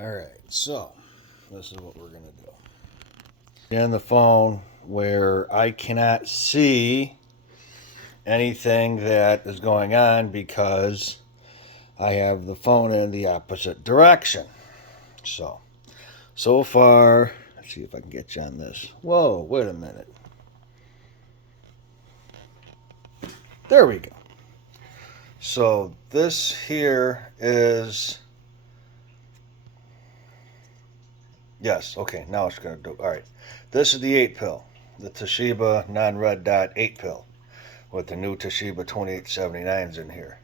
Alright, so this is what we're going to do. In the phone where I cannot see anything that is going on because I have the phone in the opposite direction. So far, let's see if I can get you on this. Whoa, wait a minute. There we go. So this here is... Yes, okay, now it's going to do... Alright, this is the 8 pill. The Toshiba non-red dot 8 pill. With the new Toshiba 2879s in here.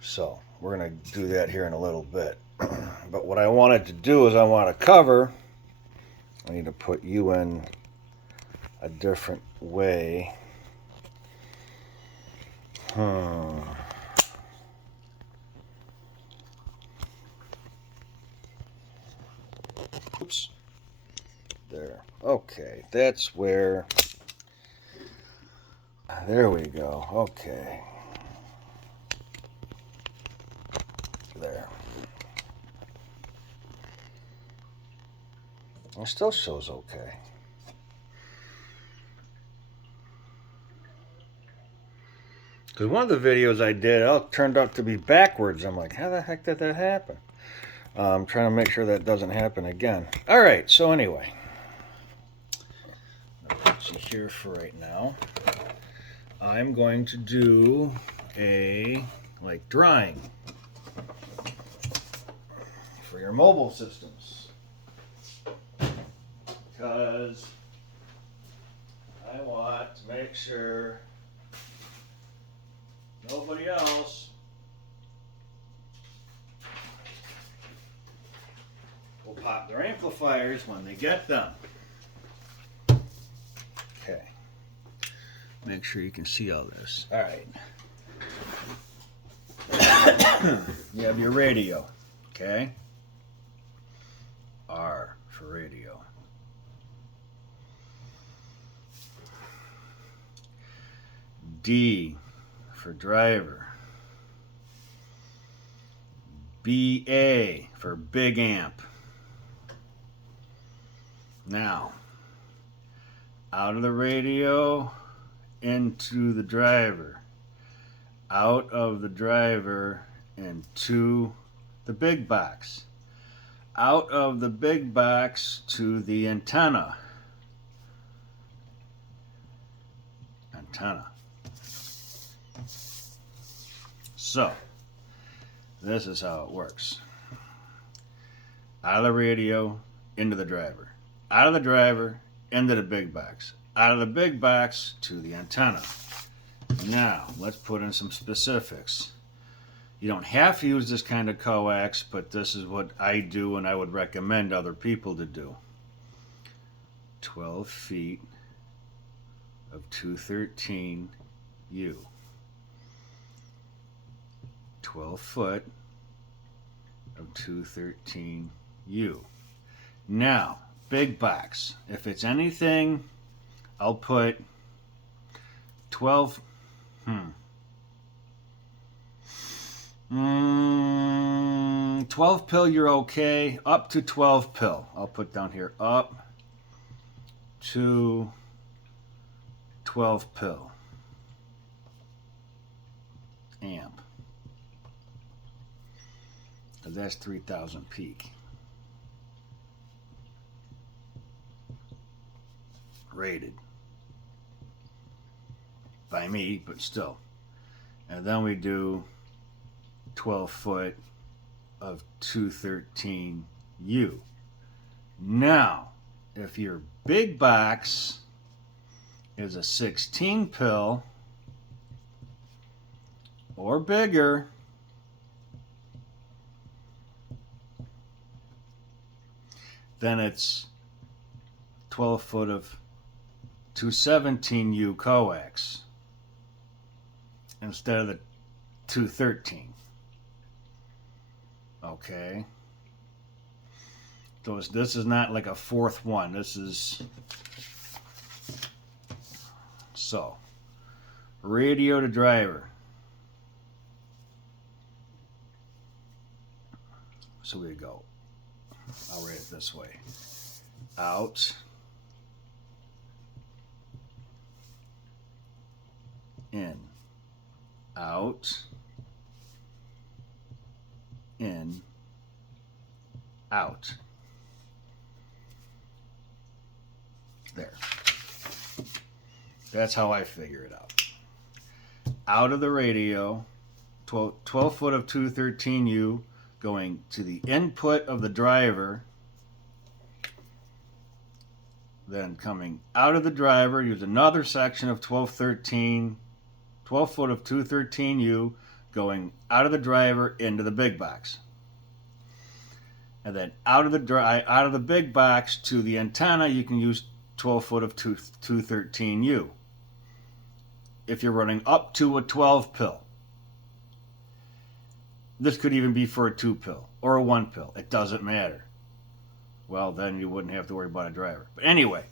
So, we're going to do that here in a little bit. But what I wanted to do is I want to cover... I need to put you in a different way. Oops. There. Okay, that's where... There we go. Okay. There. It still shows okay. Because one of the videos I did, it turned out to be backwards. I'm like, how the heck did that happen? I'm trying to make sure that doesn't happen again. Alright, so anyway. I'll put you here for right now. I'm going to do a, drawing for your mobile systems. Because I want to make sure nobody else will pop their amplifiers when they get them. Okay. Make sure you can see all this. All right. You have your radio, okay? R for radio. D for driver. BA for big amp. Now, out of the radio, into the driver. Out of the driver, into the big box. Out of the big box to the antenna. So, this is how it works. Out of the radio, into the driver. Out of the driver, into the big box. Out of the big box to the antenna. Now, let's put in some specifics. You don't have to use this kind of coax, but this is what I do and I would recommend other people to do. 12 feet of 213U. 12 foot of 213U. Now, big box. If it's anything, I'll put 12 12 pill, you're okay. Up to 12 pill. I'll put down here up to 12 pill. Amp. Because that's 3,000 peak. Rated. By me, but still. And then we do 12 foot of 213U. Now, if your big box is a 16 pill or bigger, then it's 12 foot of 217U coax instead of the 213. Okay. So this is not like a fourth one. This is... So, radio to driver. So we go I'll write it this way. Out, in, out, in, out. There. That's how I figure it out. Out of the radio, 12 foot of 213U going to the input of the driver, then coming out of the driver, use another section of 12 foot of 213U going out of the driver into the big box. And then out of the big box to the antenna, you can use 12 foot of 213U. If you're running up to a 12 pill. This could even be for a 2 pill or a 1 pill. It doesn't matter. Well, then you wouldn't have to worry about a driver. But anyway,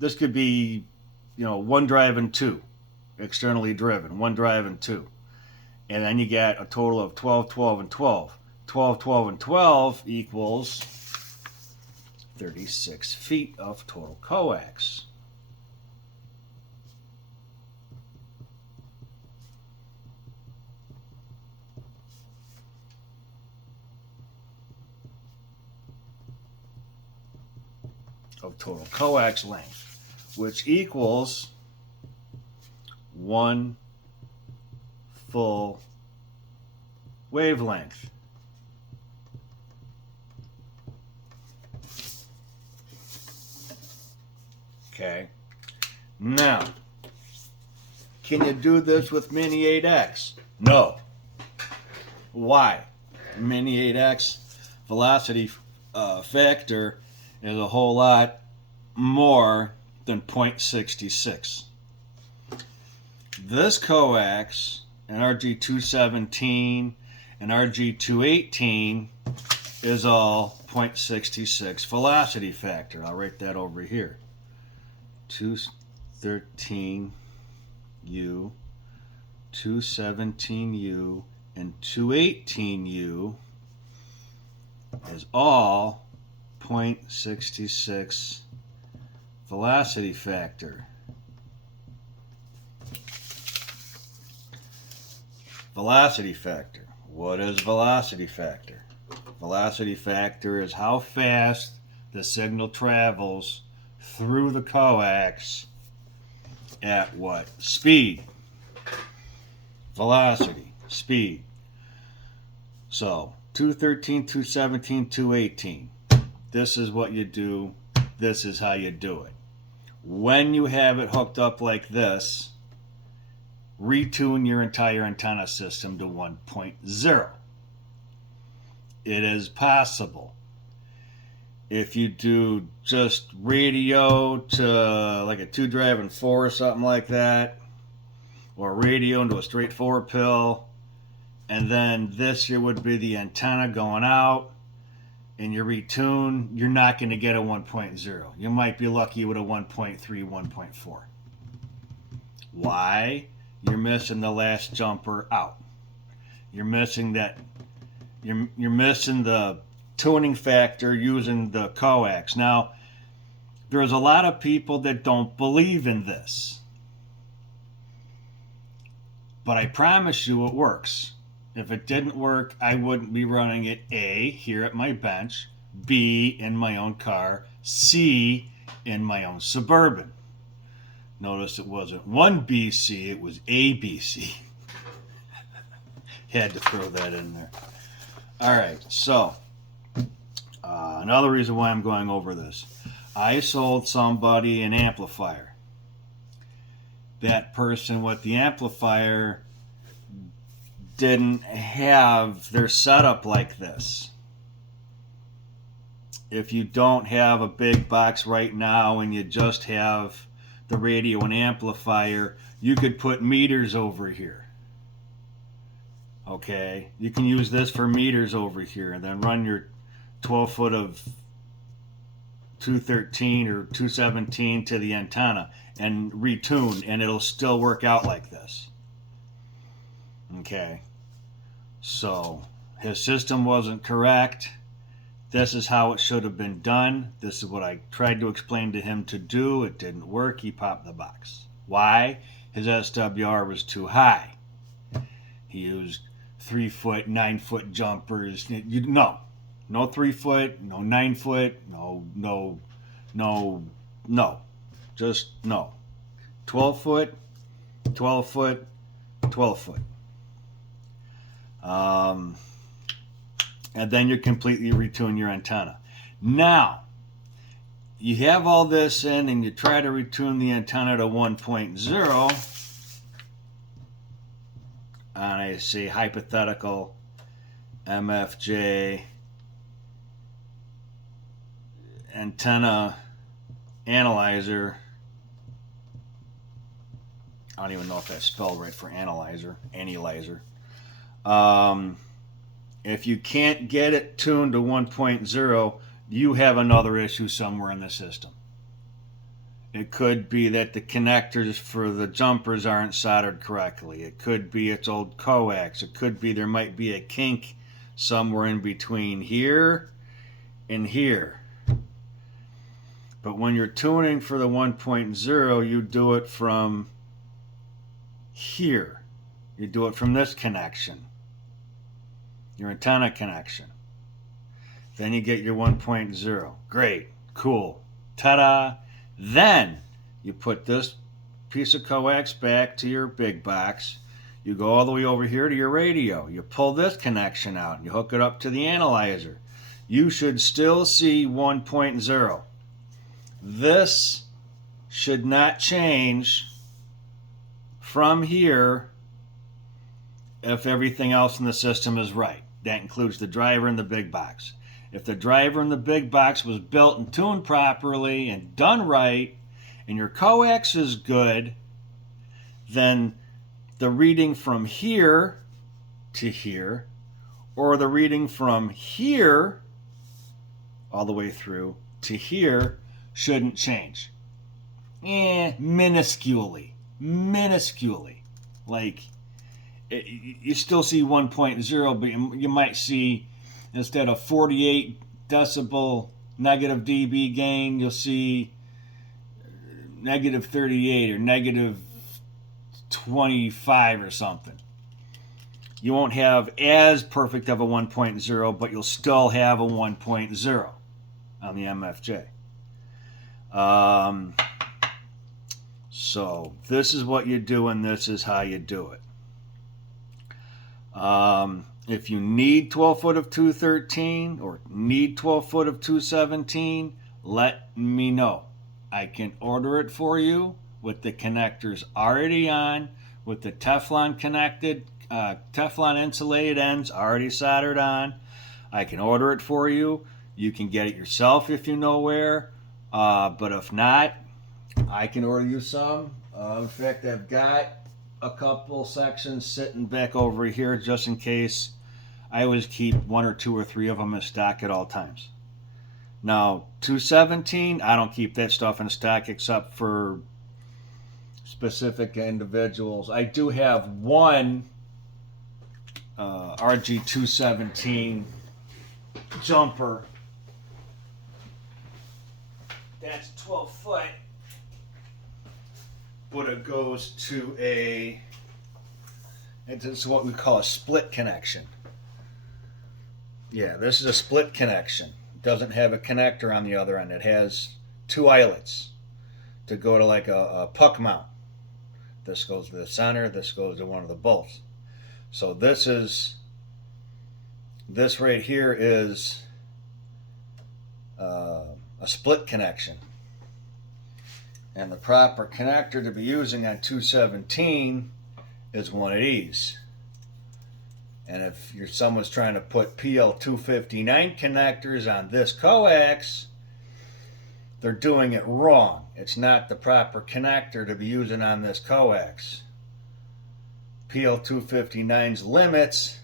this could be, 1 drive and 2, externally driven, 1 drive and 2. And then you get a total of 12, 12, and 12. 12, 12, and 12 equals 36 feet of total coax. Of total coax length, which equals 1 full wavelength. Okay. Now, can you do this with Mini 8X? No. Why? Mini 8X velocity factor is a whole lot more than 0.66. This coax, an RG217 and RG218, is all 0.66 velocity factor. I'll write that over here. 213U, 217U, and 218U is all 0.66 velocity factor. Velocity factor. What is velocity factor? Velocity factor is how fast the signal travels through the coax at what speed? Velocity, speed. So 213, 217, 218. This is what you do. This is how you do it. When you have it hooked up like this, retune your entire antenna system to 1.0. It is possible. If you do just radio to like a 2 drive and 4 or something like that, or radio into a straight 4 pill, and then this here would be the antenna going out, and you retune, you're not going to get a 1.0. You might be lucky with a 1.3, 1.4. Why? You're missing the last jumper out. You're missing that. You're missing the tuning factor using the coax. Now, there's a lot of people that don't believe in this, but I promise you it works. If it didn't work, I wouldn't be running it A, here at my bench, B, in my own car, C, in my own Suburban. Notice it wasn't 1BC, it was ABC. Had to throw that in there. All right, so another reason why I'm going over this. I sold somebody an amplifier. That person with the amplifier didn't have their setup like this. If you don't have a big box right now and you just have the radio and amplifier, you could put meters over here. Okay, you can use this for meters over here and then run your 12 foot of 213 or 217 to the antenna and retune, and it'll still work out like this. Okay, so his system wasn't correct. This is how it should have been done. This is what I tried to explain to him to do. It didn't work. He popped the box. Why? His SWR was too high. He used 3 foot, 9 foot jumpers. No 3 foot, no 9 foot, no, just no. 12 foot, 12 foot, 12 foot. And then you completely retune your antenna. Now, you have all this in and you try to retune the antenna to 1.0 on a, say, hypothetical MFJ antenna analyzer. I don't even know if that's spelled right for analyzer. If you can't get it tuned to 1.0, you have another issue somewhere in the system. It could be that the connectors for the jumpers aren't soldered correctly. It could be its old coax. It could be there might be a kink somewhere in between here and here. But when you're tuning for the 1.0, you do it from here. You do it from this connection, your antenna connection. Then you get your 1.0. Great, cool, ta-da. Then you put this piece of coax back to your big box. You go all the way over here to your radio. You pull this connection out and you hook it up to the analyzer. You should still see 1.0. This should not change from here if everything else in the system is right. That includes the driver and the big box. If the driver and the big box was built and tuned properly and done right, and your coax is good, then the reading from here to here, or the reading from here all the way through to here shouldn't change. Minusculely. Like, you still see 1.0, but you might see, instead of 48 decibel negative dB gain, you'll see negative 38 or negative 25 or something. You won't have as perfect of a 1.0, but you'll still have a 1.0 on the MFJ. So this is what you do and this is how you do it. If you need 12 foot of 213 or need 12 foot of 217, let me know. I can order it for you with the connectors already on, with the Teflon connected, Teflon insulated ends already soldered on. I can order it for you. You can get it yourself if you know where. But if not, I can order you some. In fact, I've got a couple sections sitting back over here just in case. I always keep 1 or 2 or 3 of them in stock at all times. Now, 217, I don't keep that stuff in stock except for specific individuals. I do have one RG217 jumper. That's 12 foot, but it goes to it's what we call a split connection. Yeah, this is a split connection. It doesn't have a connector on the other end. It has 2 eyelets to go to like a puck mount. This goes to the center, this goes to one of the bolts. So this right here is a split connection. And the proper connector to be using on 217 is one of these. And if someone's trying to put PL259 connectors on this coax, they're doing it wrong. It's not the proper connector to be using on this coax. PL259's limits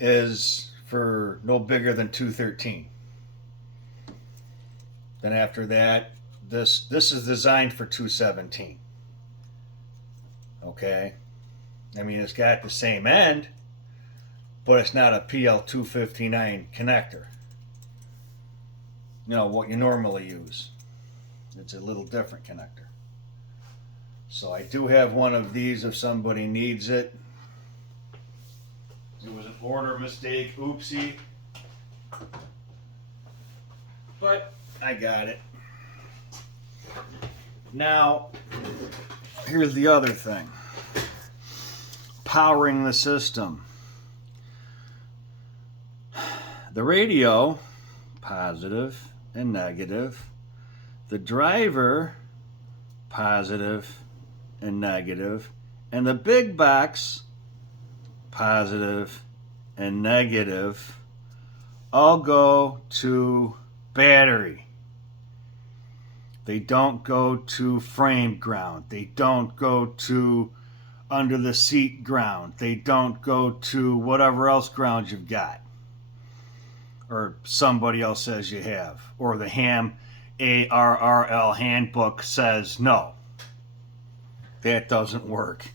is for no bigger than 213. Then after that, this is designed for 217. Okay? I mean, it's got the same end, but it's not a PL259 connector. what you normally use. It's a little different connector. So I do have one of these if somebody needs it. It was an order mistake, oopsie. But I got it. Now, here's the other thing. Powering the system. The radio, positive and negative. The driver, positive and negative. And the big box, positive and negative, all go to battery. They don't go to frame ground. They don't go to under the seat ground. They don't go to whatever else ground you've got, or somebody else says you have, or the ham ARRL handbook says no. That doesn't work.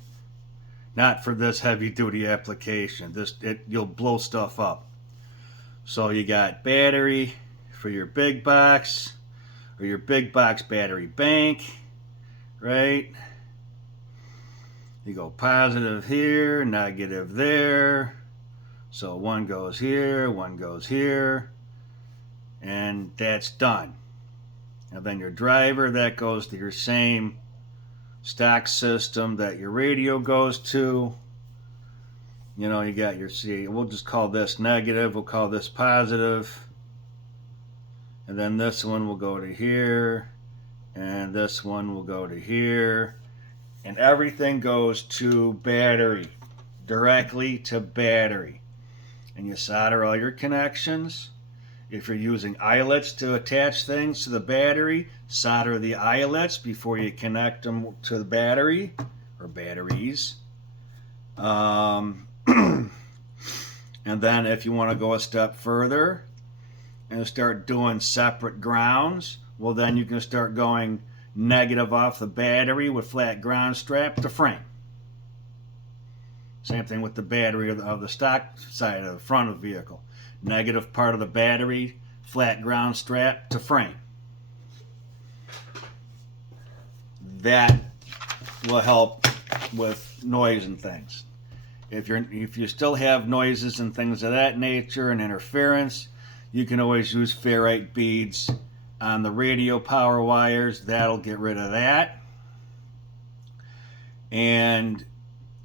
Not for this heavy duty application. You'll blow stuff up. So you got battery for your big box, or your big box battery bank, right? You go positive here, negative there. So one goes here, one goes here, and that's done. And then your driver, that goes to your same stock system that your radio goes to. You got your, see, we'll just call this negative, we'll call this positive. And then this one will go to here, and this one will go to here. And everything goes to battery, directly to battery. And you solder all your connections. If you're using eyelets to attach things to the battery, solder the eyelets before you connect them to the battery, or batteries. And then if you want to go a step further and start doing separate grounds, well, then you can start going negative off the battery with flat ground strap to frame. Same thing with the battery of the stock side of the front of the vehicle. Negative part of the battery, flat ground strap to frame. That will help with noise and things. If you still have noises and things of that nature and interference, you can always use ferrite beads on the radio power wires. That'll get rid of that. And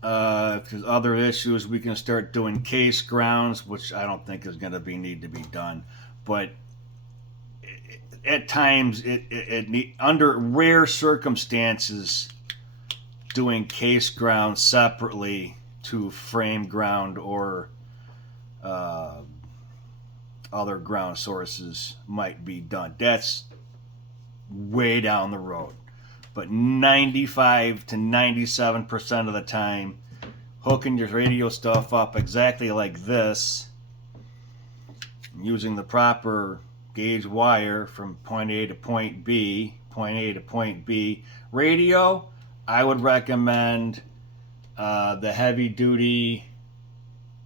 if there's other issues, we can start doing case grounds, which I don't think is going to need to be done. But at times, under rare circumstances, doing case ground separately to frame ground or other ground sources might be done. That's way down the road. But 95 to 97% of the time, hooking your radio stuff up exactly like this, using the proper gauge wire from point A to point B, point A to point B. Radio, I would recommend the heavy duty.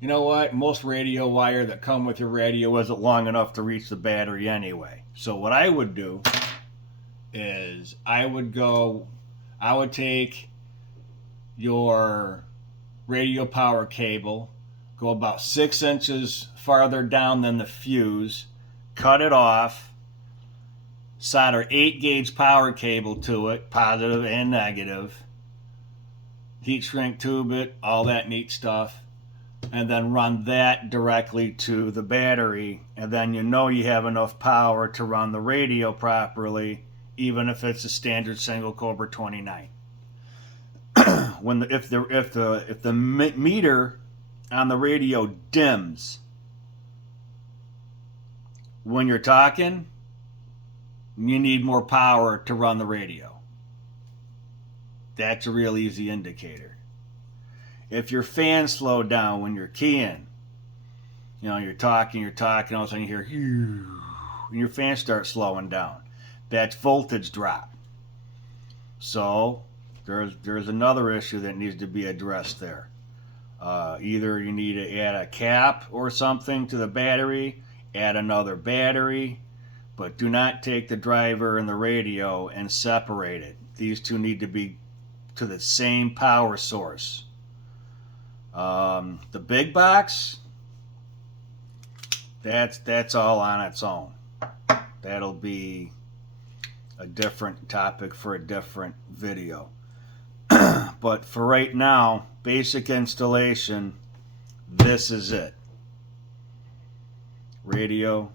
You know what? Most radio wire that come with your radio isn't long enough to reach the battery anyway. So what I would do is I would take your radio power cable, go about 6 inches farther down than the fuse, cut it off, solder 8 gauge power cable to it, positive and negative, heat shrink tube it, all that neat stuff, and then run that directly to the battery, and then you have enough power to run the radio properly, even if it's a standard single Cobra 29. If the meter on the radio dims when you're talking, you need more power to run the radio. That's a real easy indicator. If your fan slowed down when you're keying, you're talking, all of a sudden you hear, and your fan starts slowing down. That's voltage drop. So there's another issue that needs to be addressed there. Either you need to add a cap or something to the battery, add another battery, But do not take the driver and the radio and separate it. These two need to be to the same power source. The big box, that's all on its own. That'll be a different topic for a different video. But for right now, basic installation, this is it. Radio,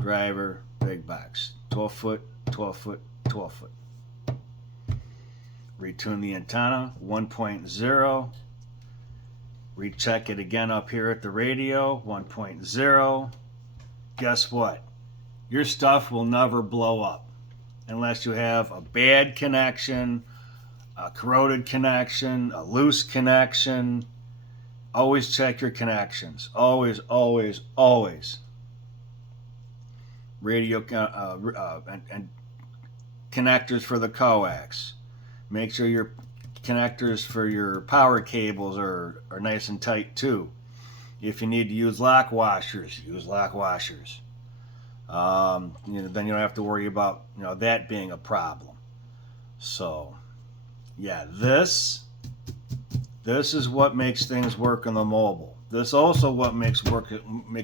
driver, big box. 12 foot, 12 foot, 12 foot. Retune the antenna, 1.0. Recheck it again up here at the radio, 1.0. Guess what? Your stuff will never blow up unless you have a bad connection, a corroded connection, a loose connection. Always check your connections. Always, always, always. Radio and connectors for the coax. Make sure your connectors for your power cables are nice and tight too. If you need to use lock washers, use lock washers. Then you don't have to worry about that being a problem. So, yeah, this is what makes things work on the mobile. This also what make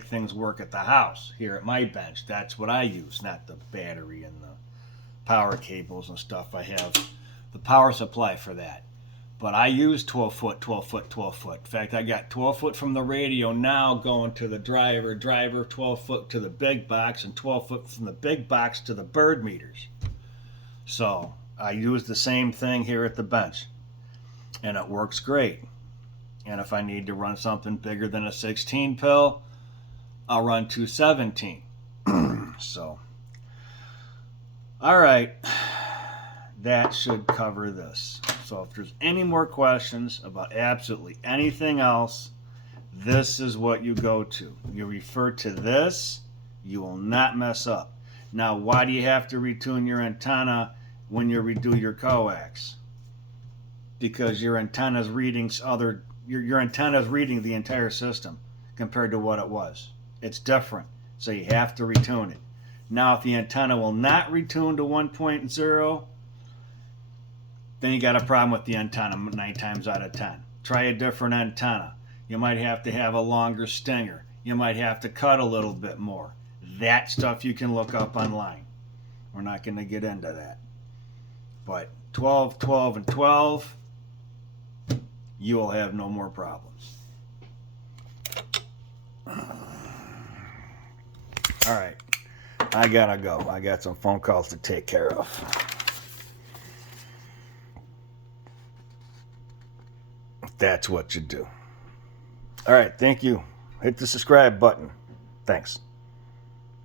things work at the house here at my bench. That's what I use, not the battery and the power cables and stuff. I have the power supply for that. But I use 12 foot, 12 foot, 12 foot. In fact, I got 12 foot from the radio now going to the driver 12 foot to the big box, and 12 foot from the big box to the bird meters. So I use the same thing here at the bench, and it works great. And if I need to run something bigger than a 16 pill, I'll run 217. So, all right, that should cover this. So if there's any more questions about absolutely anything else, this is what you go to. You refer to this, you will not mess up. Now, why do you have to retune your antenna when you redo your coax? Because your antenna is reading your antenna is reading the entire system compared to what it was. It's different, so you have to retune it. Now, if the antenna will not retune to 1.0, then you got a problem with the antenna 9 times out of 10. Try a different antenna. You might have to have a longer stinger. You might have to cut a little bit more. That stuff you can look up online. We're not going to get into that. But 12, 12, and 12, you will have no more problems. All right. I gotta go. I got some phone calls to take care of. That's what you do. All right, thank you. Hit the subscribe button. Thanks.